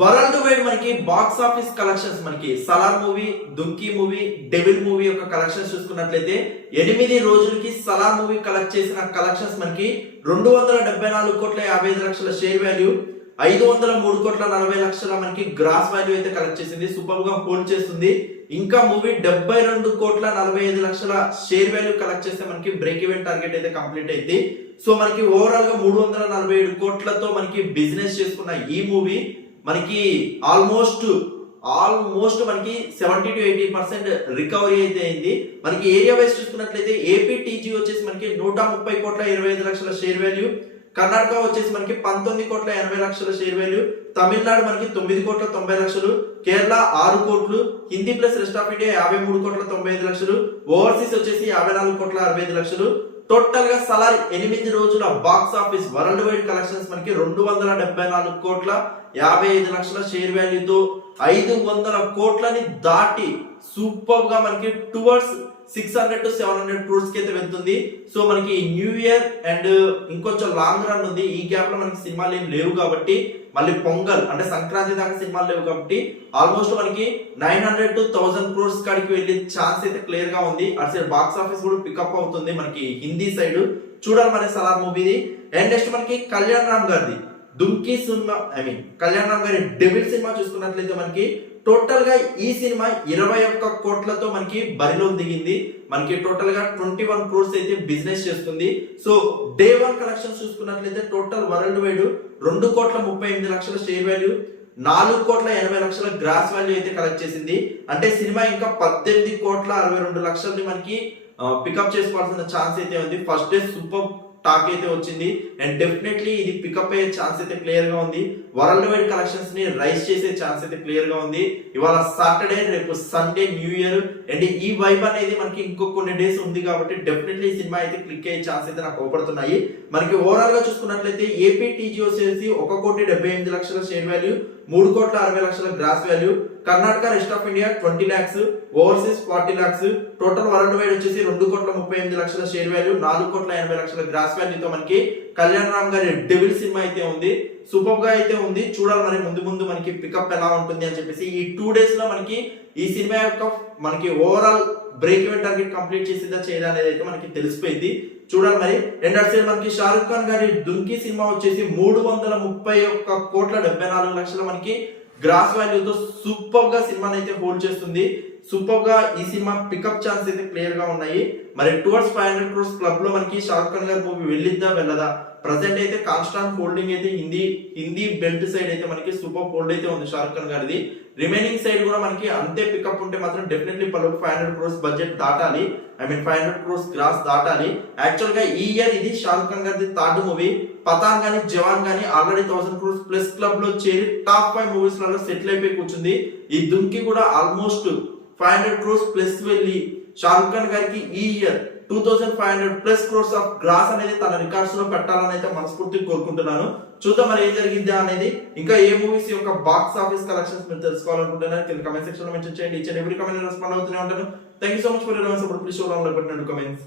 World wide మనకి box office collections మనకి Salaar movie, Dunki movie, devil movie యొక్క కలెక్షన్స్ చూసుకున్నట్లయితే 8 రోజులకి సలార్ మూవీ కలెక్ట్ చేసిన కలెక్షన్స్ మనకి 274,55,00,000 షేర్ వాల్యూ, 503,40,00,000 మనకి గ్రాస్ వాల్యూ అయితే కలెక్ట్ చేసింది. సూపర్ గా హోల్డ్ చేస్తుంది. ఇంకా మూవీ 72,45,00,000 షేర్ వాల్యూ కలెక్ట్ చేస్తే మనకి బ్రేక్ ఈవెన్ టార్గెట్ అయితే కంప్లీట్ అయింది. సో మనకి ఓవరాల్ గా 347 కోట్లతో మనకి బిజినెస్ చేసుకున్న ఈ మూవీ మనకి ఆల్మోస్ట్ మనకి 70 to 80% రికవరీ అయితే అయింది. మనకి ఏరియా వైస్ చూసుకున్నట్లయితే ఏపీ టీజీ వచ్చేసి మనకి 130,25,00,000 షేర్ వాల్యూ, కర్ణాటక వచ్చేసి మనకి 19,80,00,000 షేర్ వాల్యూ, తమిళనాడు మనకి 9,90,00,000, కేరళ 6 కోట్లు, Hindi plus rest of India 53,95,00,000, overseas వచ్చేసి 54,65,00,000. టోటల్ గా సలార్ 8 రోజుల box office world wide collections మనకి 274,55,00,000 షేర్ వాల్యూతో 500 కోట్లని దాటి సూపర్ గా మనకి టువర్డ్స్ 600 to 700 crores కి అయితే వెళ్తుంది. సో మనకి న్యూ ఇయర్ అండ్ ఇంకొంచెం లాంగ్ రన్ ఉంది. ఈ గ్యాప్ లో మనకి సినిమాలు ఏం లేవు కాబట్టి, మళ్ళీ పొంగల్ అంటే సంక్రాంతి దాకా సినిమాలు లేవు కాబట్టి ఆల్మోస్ట్ మనకి 900 to 1000 crores కాడికి వెళ్ళే ఛాన్స్ అయితే క్లియర్ గా ఉంది. అటు సైడ్ బాక్స్ ఆఫీస్ కూడా పికప్ అవుతుంది మనకి హిందీ సైడ్. చూడాలి మరి సలార్ మూవీది. అండ్ నెక్స్ట్ మనకి కళ్యాణ్ రామ్ గారిది దుంకీ సినిమా, కళ్యాణ్ రామ్ గారి డెవిల్ సినిమా చూసుకున్నట్లయితే మనకి టోటల్ గా ఈ సినిమా 21 కోట్లతో మనకి బరిలో దిగింది. మనకి టోటల్ గా 21 crores అయితే బిజినెస్ చేస్తుంది. సో డే 1 కలెక్షన్స్ చూసుకున్నట్లయితే total worldwide 2,38,00,000 share value, 4,80,00,000 gross value అయితే కలెక్ట్ చేసింది. అంటే సినిమా ఇంకా 18,62,00,000 మనకి పికప్ చేసుకోవాల్సిన ఛాన్స్ అయితే ఉంది. ఫస్ట్ డే సూపర్ టాక్ అయితే వచ్చింది అండ్ డెఫినెట్లీ ఇది పికప్ అయ్యే ఛాన్స్ అయితే క్లియర్ గా ఉంది. వరల్డ్ వైడ్ కలెక్షన్స్ ని రైజ్ చేసే ఛాన్స్ అయితే క్లియర్ గా ఉంది. ఇవాళ సాటర్డే, రేపు సండే, న్యూ ఇయర్ అండ్ ఈ వైబ్ అనేది మనకి ఇంకో కొన్ని డేస్ ఉంది కాబట్టి డెఫినెట్లీ ఈ సినిమా అయితే క్లిక్ అయ్యే ఛాన్స్ అయితే నాకు అవపడుతున్నాయి. మనకి ఓవరాల్ గా చూసుకున్నట్లయితే ఏపీ టీజీ వచ్చేసి 1,78,00,000 share value, 3,60,00,000 gross value, Karnataka rest of India 20 lakhs, overseas 40 lakhs, total worldwide వచ్చేసి 2,38,00,000 షేర్ వాల్యూ, 4,80,00,000 గ్రాస్ వాల్యూతో మనకి కళ్యాణ్ రామ్ గారి డెవిల్ సినిమా అయితే ఉంది. సూపర్ గా అయితే ఉంది. చూడాలి మరి ముందు మనకి పికప్ ఎలా ఉంటుంది అని చెప్పేసి. ఈ 2 days లో మనకి ఈ సినిమా యొక్క మనకి overall break even target complete చేసిందా చేయదా అనేది అయితే మనకి తెలిసిపోయింది. చూడాలి మరి. అండ్ అటు సైడ్ మనకి షారుఖ్ ఖాన్ గారి దుంకీ సినిమా వచ్చేసి 331,74,00,000 మనకి గ్రాస్ వాల్యూతో సూపర్ గా సినిమాని అయితే హోల్డ్ చేస్తుంది. సూపర్ గా ఈ సినిమా పికప్ ఛాన్స్ అయితే క్లియర్ గా ఉన్నాయి. మరి టువర్డ్స్ 500 crores క్లబ్ లో మనకి షారుఖ్ ఖాన్ గారి మూవీ వెళ్ళిద్దా వెళ్ళదా? ప్రజెంట్ అయితే కాన్స్టాంట్ హోల్డింగ్ అయితే హిందీ బెల్ట్ సైడ్ అయితే మనకి సూపర్ హోల్డ్ అయితే ఉంది షారుఖ్ ఖాన్ గారిది. రిమైనింగ్ సైడ్ కూడా మనకి అంతే పికప్ ఉంటే మాత్రం డెఫినెట్లీ 500 crores బడ్జెట్ దాటాలి. 500 crores గ్రాస్ దాటాలి. యాక్చువల్ గా ఈ ఇయర్ ఇది షారుఖ్ ఖాన్ గారిది 3rd మూవీ. పఠాన్ గానీ జవాన్ గానీ ఆల్రెడీ 1000 crores ప్లస్ క్లబ్ లో చేరి టాప్ 5 మూవీస్ లలో సెటిల్ అయిపోయి కూర్చుంది. ఈ దుంకి కూడా ఆల్మోస్ట్ 500 crores ప్లస్ వెళ్ళి షారుఖ్ ఖాన్ గారికి ఈ ఇయర్ 2,500+ crores ఆఫ్ గ్రాస్ అనేది తన రికార్డ్స్ లో పెట్టాలని అయితే మనస్ఫూర్తిగా కోరుకుంటున్నాను. చూద్దాం మరి ఏం జరిగిద్దా అనేది. ఇంకా ఏ మూవీస్ యొక్క బాక్స్ ఆఫీస్ కలెక్షన్స్ మీరు తెలుసుకోవాలనుకుంటున్నారు కింద కమెంట్ సెక్షన్ లో మెన్షన్ చేయండి. Each and every comment respond అవుతూనే ఉంటాను. Thank you so much for your support. Please show down button and comments.